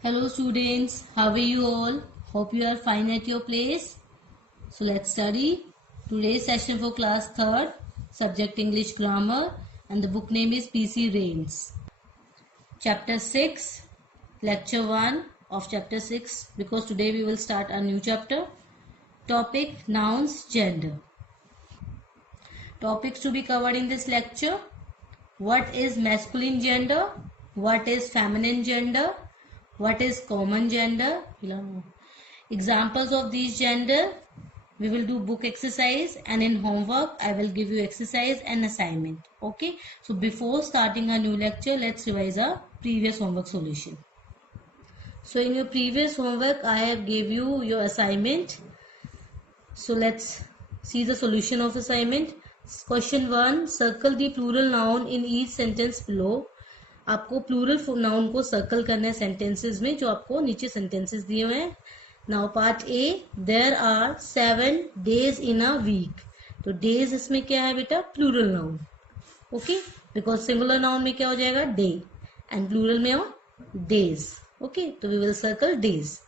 Hello students, how are you all? Hope you are fine at your place. So let's study. Today's session for class 3rd, subject English grammar, and the book name is PC Rains. Chapter 6, lecture 1 of chapter 6, because today we will start a new chapter. Topic nouns, gender. Topics to be covered in this lecture: what is masculine gender, what is feminine gender, what is common gender, examples of these gender. We will do book exercise, and in homework I will give you exercise and assignment. Okay, so before starting a new lecture, let's revise our previous homework solution. So in your previous homework I have gave you your assignment. So let's see the solution of assignment. Question 1, circle the plural noun in each sentence below. आपको plural noun को circle करना है sentences में, जो आपको नीचे sentences दिए हुए हैं. Now part A, there are 7 days in a week. तो डेज इसमें क्या है बेटा? Plural noun. Okay, because singular noun में क्या हो जाएगा? डे, एंड प्लूरल में हो डेज. ओके, तो we will circle days.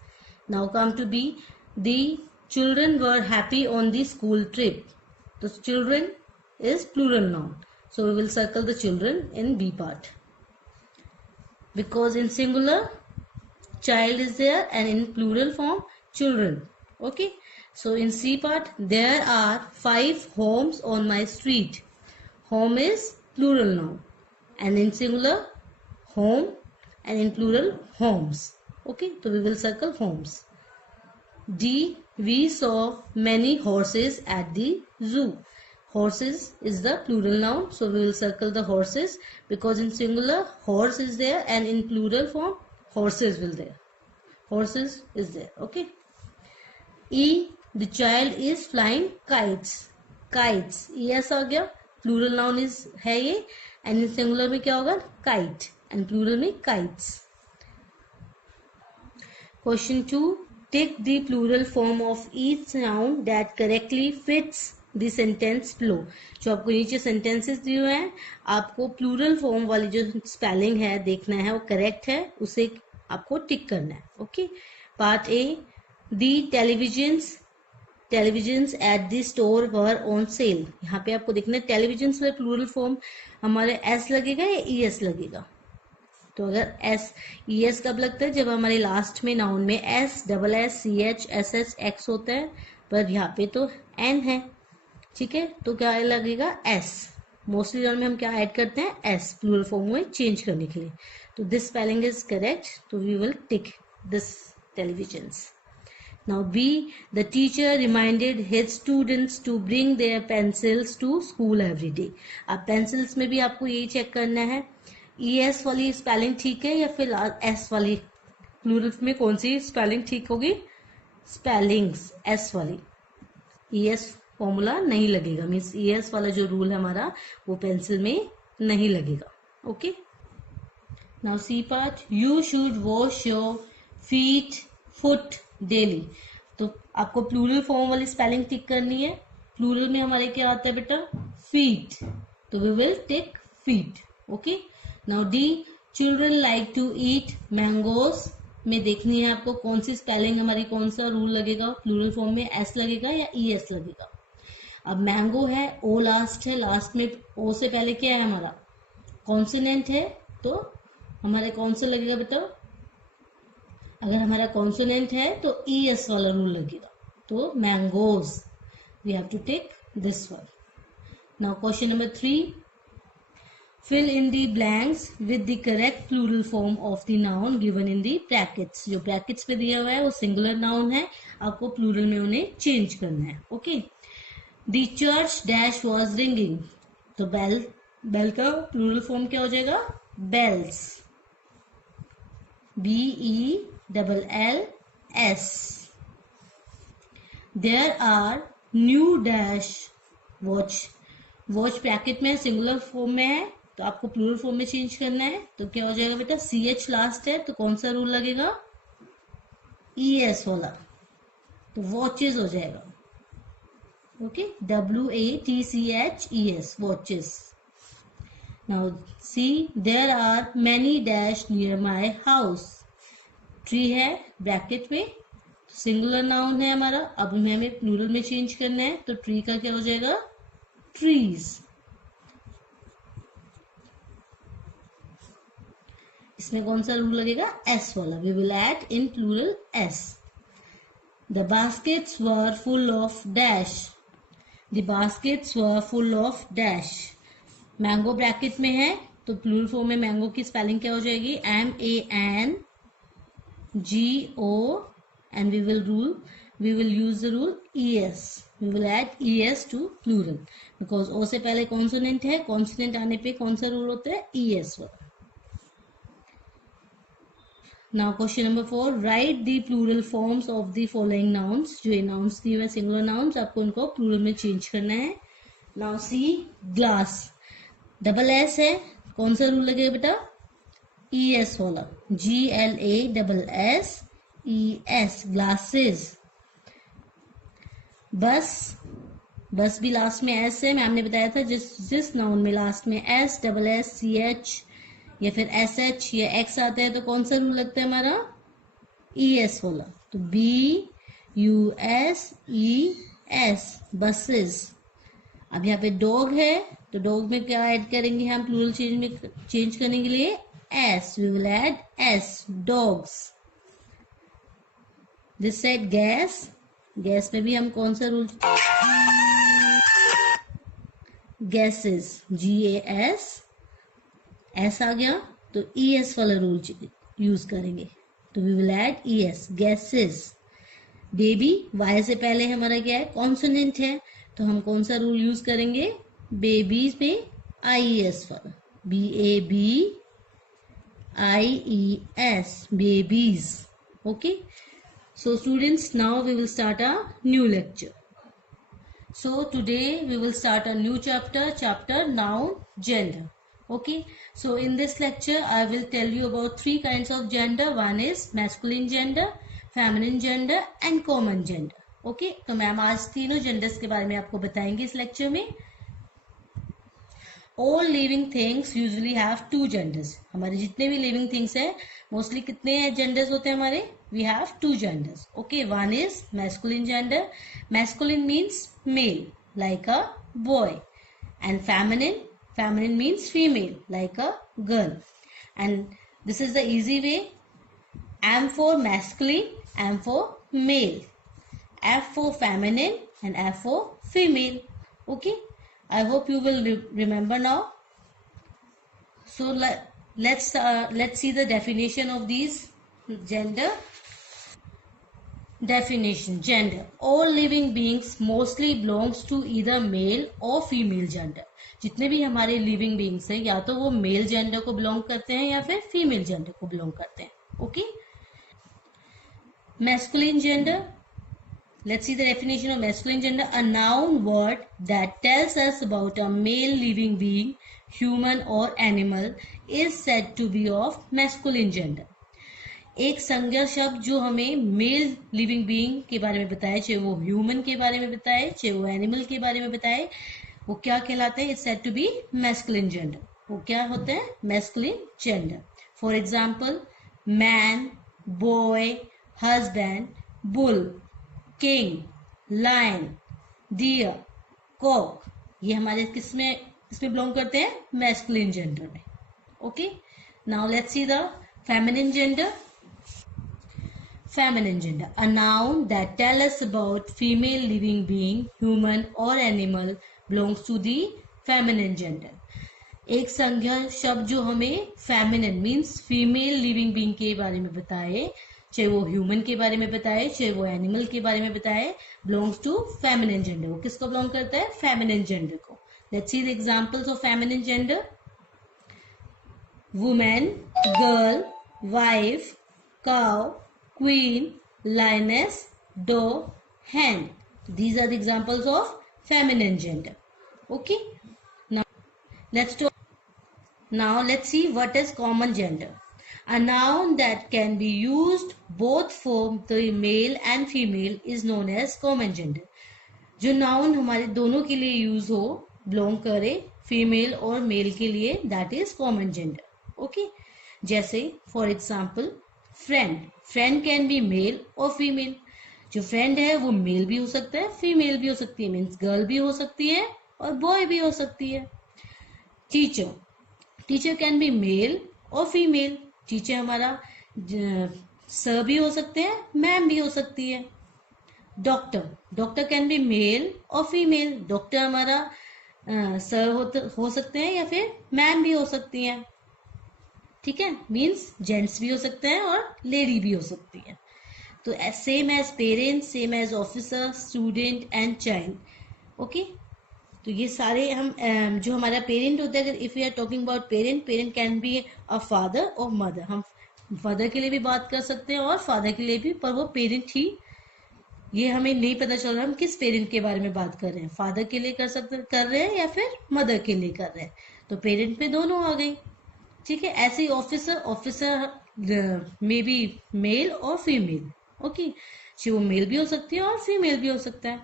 Now come to B, the children were happy on the school trip. तो children is plural noun, so we will circle the children in B part, because in singular child is there and in plural form children. Okay, so in C part, there are 5 homes on my street. Home is plural noun, and in singular home, and in plural homes. Okay, so we will circle homes. D, we saw many horses at the zoo. Horses is the plural noun, so we will circle the horses, because in singular horse is there and in plural form horses will there. Horses is there. Okay. E, the child is flying kites. Kites, yes आ गया. Plural noun is है ये, and in singular में क्या होगा? Kite, and plural में kites. Question 2, take the plural form of each noun that correctly fits the sentence flow. जो आपको नीचे सेंटेंसेस दिए हुए हैं, आपको प्लूरल फॉर्म वाली जो स्पेलिंग है देखना है वो करेक्ट है, उसे आपको टिक करना है. Okay, part A, the televisions at the store were on sale. यहाँ पे आपको देखना है टेलीविजन्स में प्लूरल फॉर्म हमारे एस लगेगा या ई एस लगेगा. तो अगर एस ई एस कब लगता है? जब हमारे लास्ट में नाउन में S, double S, C H, S H, X होता है, पर यहाँ पे तो एन है. ठीक है, तो क्या लगेगा? एस. मोस्टली में हम क्या ऐड करते हैं? एस, प्लूरल फॉर्म में चेंज करने के लिए. तो दिस स्पेलिंग इज करेक्ट, तो we will tick this televisions. Now B, the teacher reminded his students to bring their pencils to school every day. अब पेंसिल्स में भी आपको यही चेक करना है, ई एस वाली स्पेलिंग ठीक है या फिर एस वाली. प्लूरल में कौन सी स्पेलिंग ठीक होगी? स्पेलिंग्स एस वाली. ई एस फॉर्मूला नहीं लगेगा, मीन्स ई एस वाला जो रूल है हमारा वो पेंसिल में नहीं लगेगा. Okay, now C part, you should wash your foot daily. तो आपको प्लूरल फॉर्म वाली स्पेलिंग टिक करनी है. प्लूरल में हमारे क्या आता है बेटा? फीट, तो we will tick feet. Okay, now D, children like to eat mangoes. में देखनी है आपको कौन सी स्पेलिंग हमारी, कौन सा रूल लगेगा. प्लूरल फॉर्म में एस लगेगा या ई एस लगेगा. अब मैंगो है, ओ लास्ट है, लास्ट में ओ से पहले क्या है हमारा? कॉन्सोनेंट है, तो हमारे कौन सा लगेगा बेटा? अगर हमारा कॉन्सोनेंट है तो ई एस वाला रूल लगेगा, तो mangoes. We have to take this one. Now question number 3, fill in the blanks with the correct plural form of the noun given in the brackets. जो brackets पे दिया हुआ है वो singular noun है, आपको plural में उन्हें change करना है. Okay, The church dash was ringing. तो बेल का प्लूरल फॉर्म क्या हो जाएगा? bells, BELLS. There are new dash watch. Watch bracket में सिंगुलर फॉर्म में है, तो आपको प्लूरल फॉर्म में चेंज करना है. तो क्या हो जाएगा बेटा? सी एच लास्ट है, तो कौन सा रूल लगेगा? ई एस वाला, तो वॉचेस हो जाएगा. Okay, WATCHES, watches. Now C, there are many dash near my house. Tree है ब्रैकेट में, सिंगुलर नाउन है हमारा, अब हमें प्लूरल में चेंज करना है, तो ट्री का क्या हो जाएगा, ट्रीज। इसमें कौन सा रूल लगेगा, एस वाला, we will add in plural S. The baskets were full of dash, the baskets were full of dash. Mango bracket में है तो प्लूरल फॉर्म में मैंगो की स्पेलिंग क्या हो जाएगी, MANGO, and we will use the rule ES, we will add ES to plural because O से पहले कॉन्सोनेंट है, कॉन्सोनेंट आने पे कौन सा रूल होता है, ES वाला। Now question number 4, write the plural forms of the following nouns. जो ये नाउन्स दिए हुए सिंगुलर नाउन्स, आपको उनको प्लूरल में चेंज करना है। Now see glass, double S है, कौन सा रूल लगेगा बेटा, ES वाला, GLASSES, ग्लासेस। बस, बस भी लास्ट में एस है, मैम ने बताया था जिस नाउन में लास्ट में एस, डबल एस, CH या फिर SH या X आता है तो कौन सा रूल लगता है हमारा, ES वाला, तो BUSES, बसेस। अब यहाँ पे डॉग है तो डॉग में क्या ऐड करेंगे हम प्लूरल चेंज करने के लिए, S, we will add S, dogs। This side gas, gas में भी हम कौन सा रूल, गैसेस, GAS, S आ गया तो ES वाला रूल यूज करेंगे, तो we will add ES, gases. Baby, Y से पहले हमारा क्या है, कॉन्सोनेंट है, तो हम कौन सा रूल यूज करेंगे, बेबीज में IES वाला, BABIES, babies। Okay, so students, now we will start a new lecture. So today we will start a new chapter noun gender. Okay, so in this lecture I will tell you about 3 kinds of gender. One is masculine gender, feminine gender and common gender. Okay, तो ma'am आज तीनों genders के बारे में आपको बताएंगे इस lecture में। All living things usually have 2 genders. हमारे जितने भी living things है मोस्टली कितने genders होते हैं हमारे, we have 2 genders. Okay, one is masculine gender. Masculine means male, like a boy, and feminine means female, like a girl. And this is the easy way. M for masculine, M for male, F for feminine and F for female. Okay, I hope you will remember now. So let's see the definition of these gender. Definition: gender, all living beings mostly belongs to either male or female gender. जितने भी हमारे living beings हैं या तो वो male gender को belong करते हैं या फिर फीमेल जेंडर को बिलोंग करते हैं। Okay, masculine gender, let's see the definition of masculine gender. A noun word that tells us about a male living being, human or animal, is said to be of masculine gender. एक संज्ञा शब्द जो हमें mail living being के बारे में बताए, चाहे वो ह्यूमन के बारे में बताए चाहे वो एनिमल के बारे में बताए, वो क्या कहलाते हैं, is said to be masculine gender. वो क्या होते हैं, masculine gender. For example, man, boy, husband, bull, king, lion, deer, cock, ये हमारे इसमें बिलोंग करते हैं मैस्कुलिन जेंडर में। Okay, now let's see the feminine gender. Feminine gender, a noun that tells us about female living being, human or animal, belongs to the feminine gender. एक संज्ञा शब्द जो हमें feminine means female living being के बारे में बताए, चाहे वो human के बारे में बताए चाहे वो animal के बारे में बताए, belongs to feminine gender. वो किसको belong करता है, feminine gender को. Let's see the examples of feminine gender. Woman, girl, wife, cow, queen, lioness, dog, hen. These are the examples of feminine gender. Okay. Now let's see what is common gender. A noun that can be used both for the male and female is known as common gender. जो noun हमारे दोनों के लिए use हो, belong करे female और mail के लिए, that is common gender. Okay. जैसे for example, friend, friend can be male और फीमेल। जो फ्रेंड है वो मेल भी हो सकता है, फीमेल भी हो सकती है, मीन्स गर्ल भी हो सकती है और बॉय भी हो सकती है। Teacher, teacher can be male और फीमेल। टीचर हमारा सर भी हो सकते हैं, मैम भी हो सकती है। Doctor, doctor can be male और फीमेल। डॉक्टर हमारा सर हो सकते हैं या फिर मैम भी हो सकती हैं। ठीक है, मीन्स जेंट्स भी हो सकते हैं और लेडी भी हो सकती है। तो same as parents, same as officer, student and child. Okay, तो ये सारे हम जो हमारा पेरेंट होता है, अगर if we are talking about parent, parent can be a father और मदर। हम फादर के लिए भी बात कर सकते हैं और फादर के लिए भी, पर वो पेरेंट ही, ये हमें नहीं पता चल रहा हम किस पेरेंट के बारे में बात कर रहे हैं, फादर के लिए कर रहे हैं या फिर मदर के लिए कर रहे हैं। तो पेरेंट पे दोनों आ गई। ठीक है, ऐसे ही officer, officer may be male और फीमेल। ओके, वो मेल भी हो सकती है और फीमेल भी हो सकता है,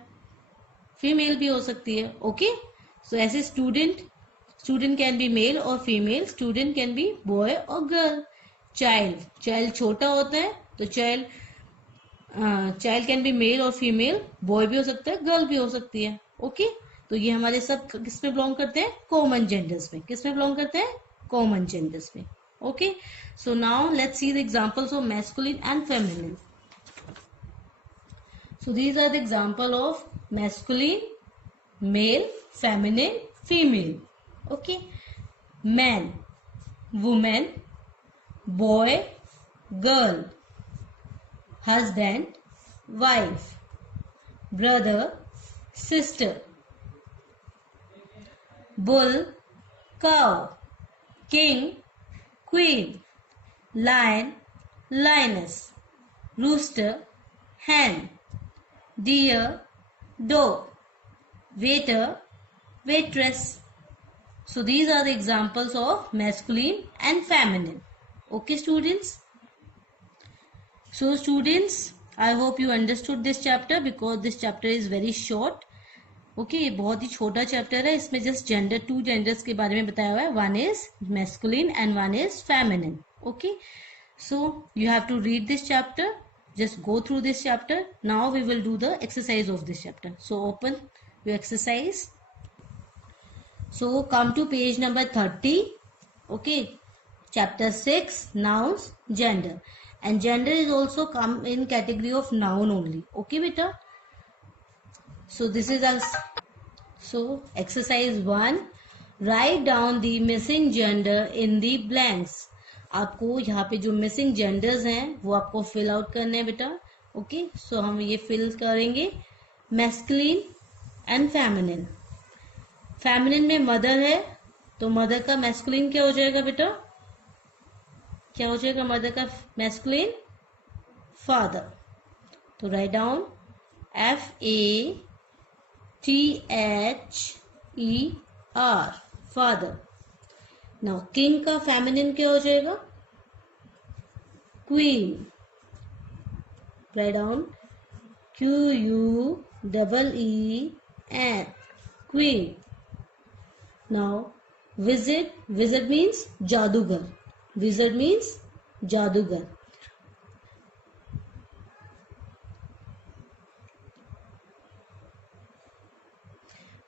फीमेल भी हो सकती है। ओके, सो ऐसे student, student can be male और female, student can be boy और गर्ल। चाइल्ड, चाइल्ड छोटा होता है तो चाइल्ड कैन बी मेल और फीमेल, बॉय भी हो सकता है, गर्ल भी हो सकती है। ओके, तो ये हमारे सब किस में बिलोंग करते हैं, कॉमन जेंडर्स में। किस में बिलोंग करते हैं, कॉमन जेंडर्स में। Okay, so now let's see the examples of masculine and feminine. So these are the example of masculine, male, feminine, female. Okay, man, woman, boy, girl, husband, wife, brother, sister, bull, cow, king, queen, lion, lioness, rooster, hen, deer, dog, waiter, waitress. So these are the examples of masculine and feminine. Okay students? So students, I hope you understood this chapter because this chapter is very short. Okay, ये बहुत ही छोटा chapter है, इसमें just gender, 2 genders के बारे में बताया हुआ है, one is masculine and one is feminine. Okay, so you have to read this chapter. Just go through this chapter. Now we will do the exercise of this chapter. So open your exercise. So come to page number 30. Okay, chapter 6, nouns, gender. And gender is also come in category of noun only. Okay beta. So this is our, so exercise 1, write down the missing gender in the blanks. आपको यहाँ पे जो missing genders हैं वो आपको fill out करने हैं बेटा। ओके, सो हम ये फिल करेंगे। Masculine and feminine. फेमिनिन में मदर है तो मदर का मैस्कुलिन क्या हो जाएगा बेटा, क्या हो जाएगा मदर का मैस्कुलिन, फादर। तो right down FATHER, father. Now king का फेमिनिन क्या हो जाएगा, queen. Right down QUEEN, queen. Now wizard, wizard means जादूगर, विजिट मीन्स जादूगर।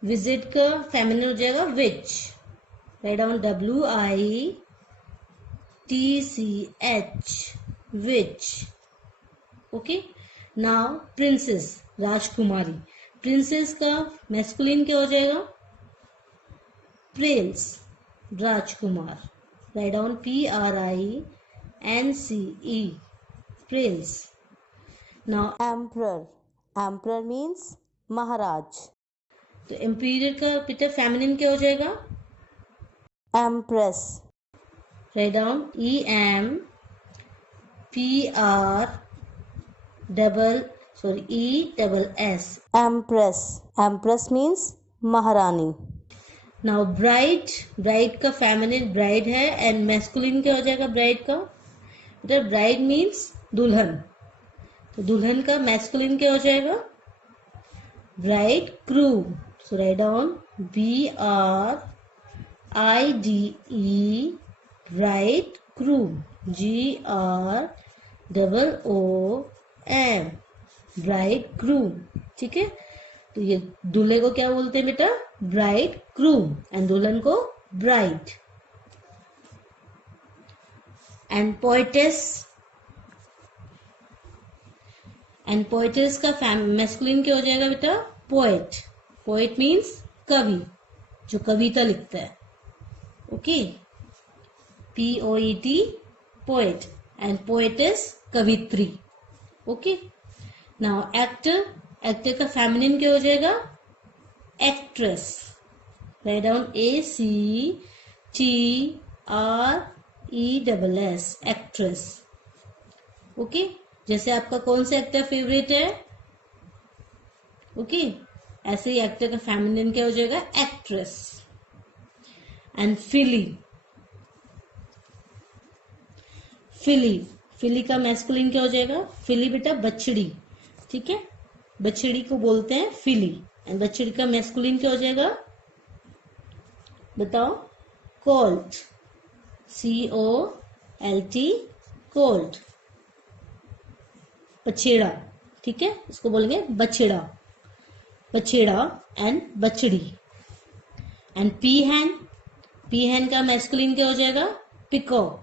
विजिट का फेमिनिन हो जाएगा witch. Right down WITCH, witch. Okay, now princess, राजकुमारी। प्रिंसेस का मैस्कुलिन क्या हो जाएगा, प्रिंस, राजकुमार। Right down PRINCE, prince. Now emperor, emperor means महाराज। तो एम्पीरियर का बेटा फेमिनिन क्या हो जाएगा, empress. Write down EMPRESS, empress. Empress means महारानी। नाउ ब्राइड, ब्राइड का फेमिनिन ब्राइड है एंड मैस्कुलिन क्या हो जाएगा ब्राइड का, बेटा ब्राइड मीन्स दुल्हन। तो दुल्हन का मैस्कुलिन क्या हो जाएगा, bridegroom. So right down BRIDE, bridegroom, GROOM। Double O M, bridegroom. ठीक है, तो ये दूल्हे को क्या बोलते हैं बेटा? ब्राइड ग्रूम, एंड दुल्हन को bride. And poetess, and poetess का मैस्कुलिन क्या हो जाएगा बेटा? पोएट। पोएट मीन्स कवि, जो कविता लिखता है। Okay, POET, poet, and poetess कवित्री। ओके, नाउ एक्टर, एक्टर का फेमिनिन क्या हो जाएगा? Actress. Right down ACTRESS, actress. Okay, जैसे आपका कौन सा एक्टर फेवरेट है? ओके, ऐसे ही एक्टर का फेमिनिन क्या हो जाएगा? एक्ट्रेस। एंड फिली, फिली, फिली का मैस्कुलिन क्या हो जाएगा? फिली बेटा बछड़ी। ठीक है, बछड़ी को बोलते हैं फिली, एंड बछड़ी का मैस्कुलिन क्या हो जाएगा? बताओ? कोल्ट, COLT, कोल्ट, बछेड़ा। ठीक है, इसको बोलेंगे बछेड़ा, बछेड़ा एंड बछड़ी। एंड पीहैन, पीहैन का मैस्कुलिन क्या हो जाएगा? Peacock.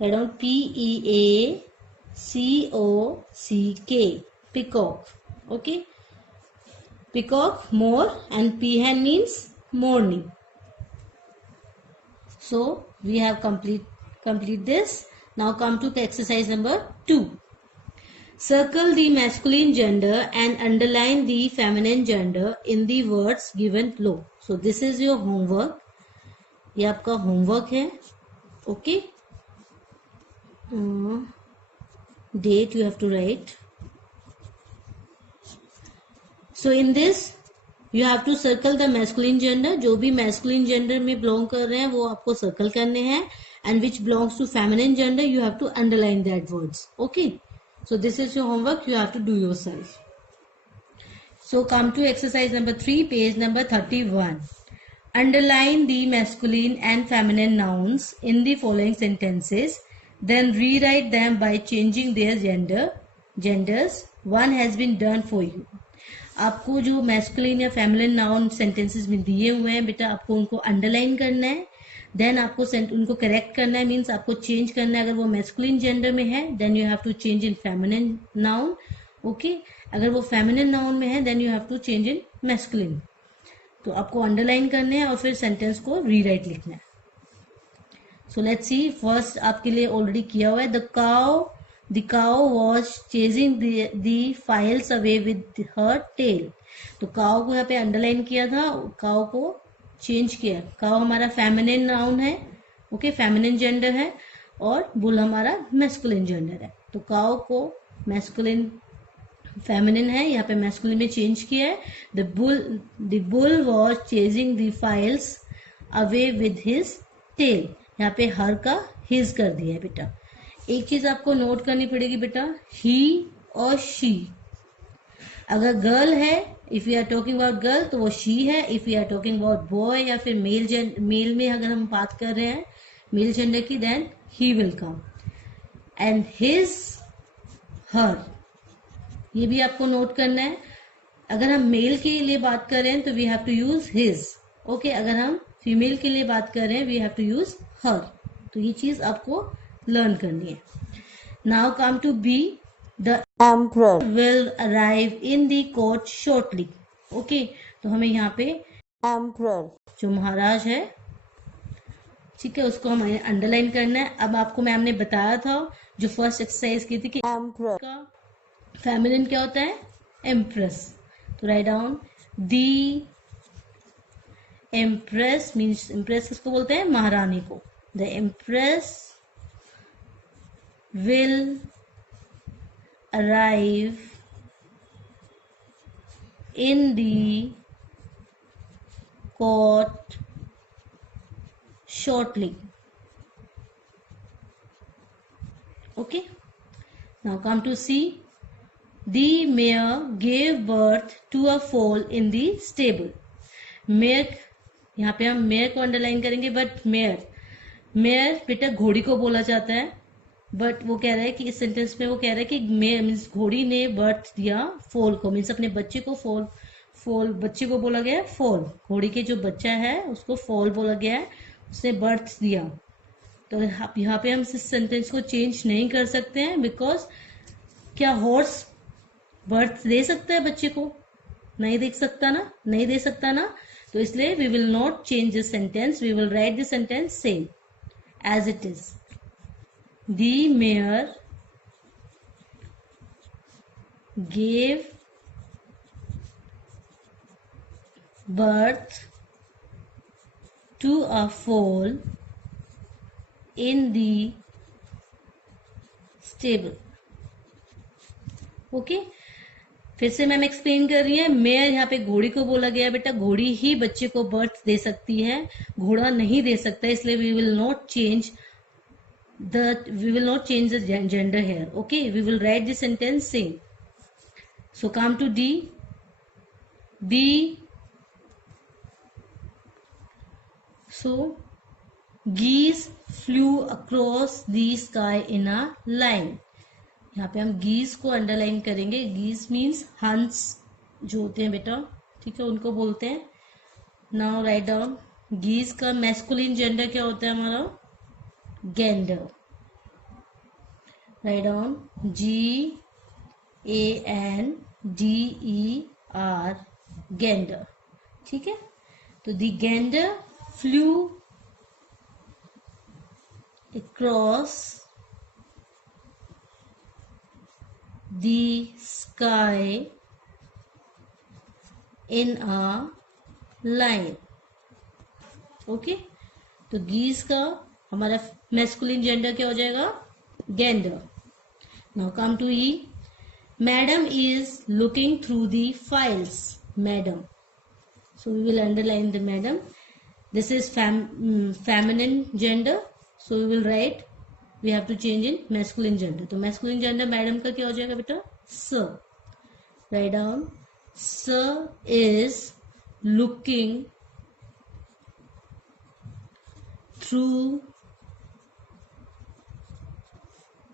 Write down PEACOCK, peacock. Okay, peacock, more, and peahen means morning. So we have complete this. Now come to exercise number 2. Circle the masculine gender and underline the feminine gender in the words given below. So this is your homework. ये आपका homework है. Okay. Date you have to write. So in this you have to circle the masculine gender. जो भी masculine gender में belong कर रहे हैं वो आपको circle करने हैं, and which belongs to feminine gender you have to underline that words. Okay, so this is your homework, you have to do yourself. So come to exercise number 3, page number 31. Underline the masculine and feminine nouns in the following sentences, then rewrite them by changing their genders. One has been done for you. आपको जो masculine या feminine noun sentences में दिए हुए हैं बेटा, आपको उनको अंडरलाइन करना है, देन आपको उनको करेक्ट करना है, मीन्स आपको चेंज करना है। अगर वो मैस्कुलिन जेंडर में है then you have to change in feminine noun. Okay, अगर वो फेमिनिन नाउन में है then you have to change in masculine. तो आपको अंडरलाइन करने हैं और फिर सेंटेंस को रीराइट लिखना है। सो लेट्स सी, फर्स्ट आपके लिए ऑलरेडी किया हुआ है। The cow was chasing the files away with her tail. तो काउ को यहाँ पे अंडरलाइन किया था, काउ को चेंज किया। काउ हमारा फेमिनिन नाउन है, ओके, फेमिनिन जेंडर है, और बुल हमारा मैस्कुलिन जेंडर है। तो काउ को मैस्कुलिन फेमिनिन है, यहाँ पे मैस्कुलिन में चेंज किया है। The bull was chasing the flies away with his tail, यहाँ पे हर का हिज कर दिया है बेटा। एक चीज आपको नोट करनी पड़ेगी बेटा, ही और शी। अगर गर्ल है, if you are talking about girl तो वो शी है। If you are talking about boy या फिर मेल में अगर हम बात कर रहे हैं मेल जेंडर की, then he will come. And his, her, ये भी आपको नोट करना है। अगर हम मेल के लिए बात कर रहे हैं तो we have to use his. Okay, अगर हम फीमेल के लिए बात कर रहे हैं we have to use her. तो ये चीज आपको लर्न करनी है। Now come to B, the emperor will arrive in the court shortly. Okay, तो हमें यहाँ पे एम्परर जो महाराज है, ठीक है, उसको हमें अंडरलाइन करना है। अब आपको मैम ने बताया था जो फर्स्ट एक्सरसाइज की थी कि एम्परर का फेमिनिन क्या होता है? एम्प्रेस। तो right down, the empress means, empress किसको बोलते हैं? महारानी को। The empress will arrive in the court shortly. Okay, now come to see, the mare gave birth to a foal in the stable. Mare, यहाँ पे हम mare को underline करेंगे, बट mare बेटा घोड़ी को बोला जाता है। बट वो कह रहा है कि इस सेंटेंस में वो कह रहा है कि मीन्स घोड़ी ने बर्थ दिया फोल को, मीन्स अपने बच्चे को फोल बच्चे को बोला गया है फोल, घोड़ी के जो बच्चा है उसको फोल बोला गया है, उसने बर्थ दिया। तो यहाँ पे हम इस सेंटेंस को चेंज नहीं कर सकते हैं, बिकॉज क्या हॉर्स बर्थ दे सकता है बच्चे को? नहीं दे सकता ना, नहीं दे सकता ना। तो इसलिए we will not change this sentence, we will write this sentence same as it is. The mare gave birth to a foal in the stable. Okay फिर से मैम एक्सप्लेन कर रही है। मेयर यहाँ पे घोड़ी को बोला गया बेटा, घोड़ी ही बच्चे को बर्थ दे सकती है, घोड़ा नहीं दे सकता, इसलिए we will not change the gender here. Okay, we will write the sentence same. So come to D. B. So geese flew across the sky in a line. यहाँ पे हम geese को अंडरलाइन करेंगे। geese means हंस जो होते हैं बेटा, ठीक है, उनको बोलते हैं। Now write down geese का मैस्कुलिन जेंडर क्या होता है हमारा? Gander. Write down GANDER, gander, ठीक है। तो the gander flew across the sky in a line. Okay, तो गीज का हमारा मैस्कुलिन जेंडर क्या हो जाएगा? Gander. Now come to E. Madam is looking through the files. Madam, so we will underline the madam. This is feminine gender, so we will write, we have to change in masculine gender. तो masculine gender madam का क्या हो जाएगा बेटा? sir. Write down sir is looking through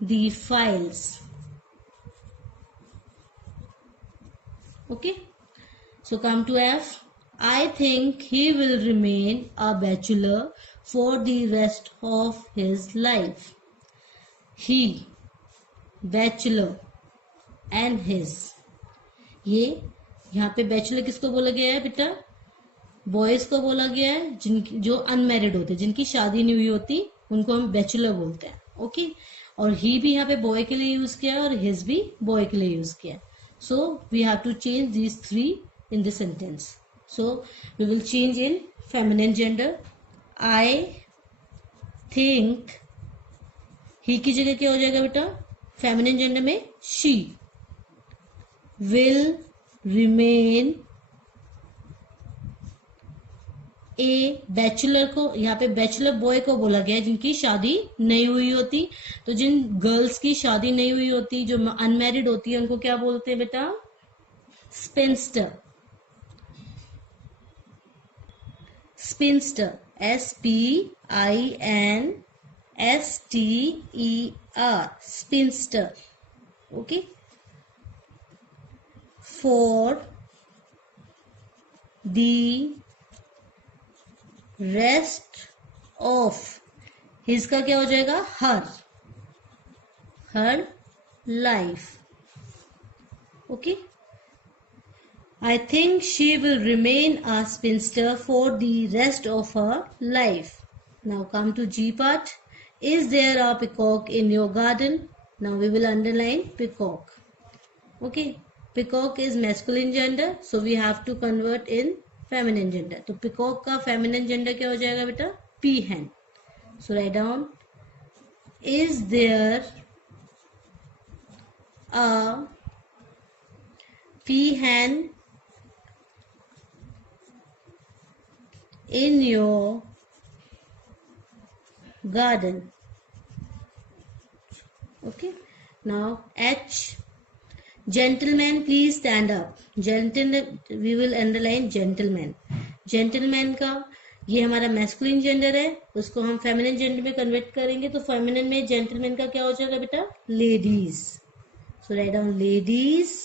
the files. Okay, so come to F. I think he will remain a bachelor for the rest of his life. He, bachelor and his, ये यहाँ पे bachelor किसको बोला गया है बेटा? Boys को बोला गया है, जिनकी जो अनमैरिड होते, जिनकी शादी नहीं हुई होती, उनको हम बैचलर बोलते हैं। ओके, और ही भी यहाँ पे बॉय के लिए यूज किया है और हिज भी बॉय के लिए यूज किया है। So we have to change these three in this sentence. So we will change in feminine gender. I think, he की जगह क्या हो जाएगा बेटा? फेमिनिन जेंडर में she. Will remain, a bachelor को, यहाँ पे बैचलर बॉय को बोला गया है जिनकी शादी नहीं हुई होती। तो जिन गर्ल्स की शादी नहीं हुई होती, जो अनमैरिड होती है, उनको क्या बोलते हैं बेटा? Spinster. Spinster, SPINSTER, spinster. Okay, for the rest of, his का क्या हो जाएगा? Her life. Okay, I think she will remain a spinster for the rest of her life. Now come to G part. Is there a peacock in your garden? Now we will underline peacock. Okay, peacock is masculine gender, so we have to convert in feminine gender. तो peacock का feminine gender क्या हो जाएगा बेटा? Peahen. So right down, is there a peahen in your garden? Okay, now H, gentleman please stand up. We will underline gentleman. Gentleman का ये हमारा masculine gender है, उसको हम फेमिनिन जेंडर में कन्वर्ट करेंगे, तो फेमिनिन में जेंटलमैन का क्या हो जाएगा बेटा, ladies. So right down ladies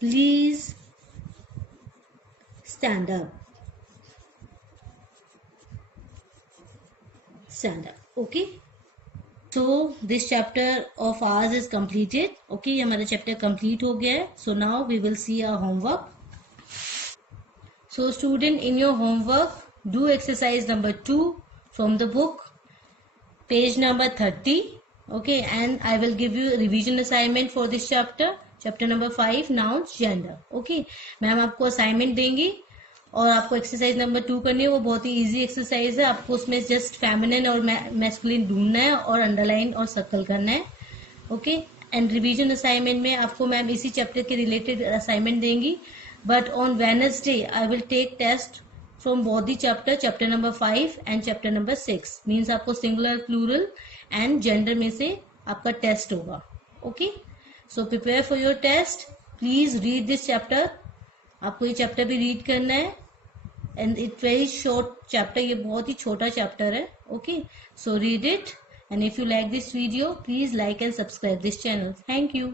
please stand up, okay. So this chapter of ours is completed, okay, ये हमारा chapter complete हो गया है. So now we will see our homework. So student, in your homework do exercise number 2 from the book, page number 30, okay, and I will give you a revision assignment for this chapter number 5, nouns gender, okay. Ma'am आपको assignment देंगी और आपको exercise number 2 करनी है, वो बहुत ही easy exercise है. आपको उसमें जस्ट फेमिनिन और मैस्कुलिन ढूंढना है और अंडरलाइन और सर्कल करना है, ओके. एंड रिवीजन असाइनमेंट में आपको मैम इसी चैप्टर के रिलेटेड असाइनमेंट देंगी, but on Wednesday I will take test from both the chapter number 5 and chapter number 6. Means आपको सिंगुलर, प्लूरल एंड जेंडर में से आपका टेस्ट होगा, okay. So prepare for your test, please read this chapter. आपको ये chapter भी read करना है, and it very short chapter, ये बहुत ही छोटा चैप्टर है, okay. So read it, and if you like this video please like and subscribe this channel. Thank you.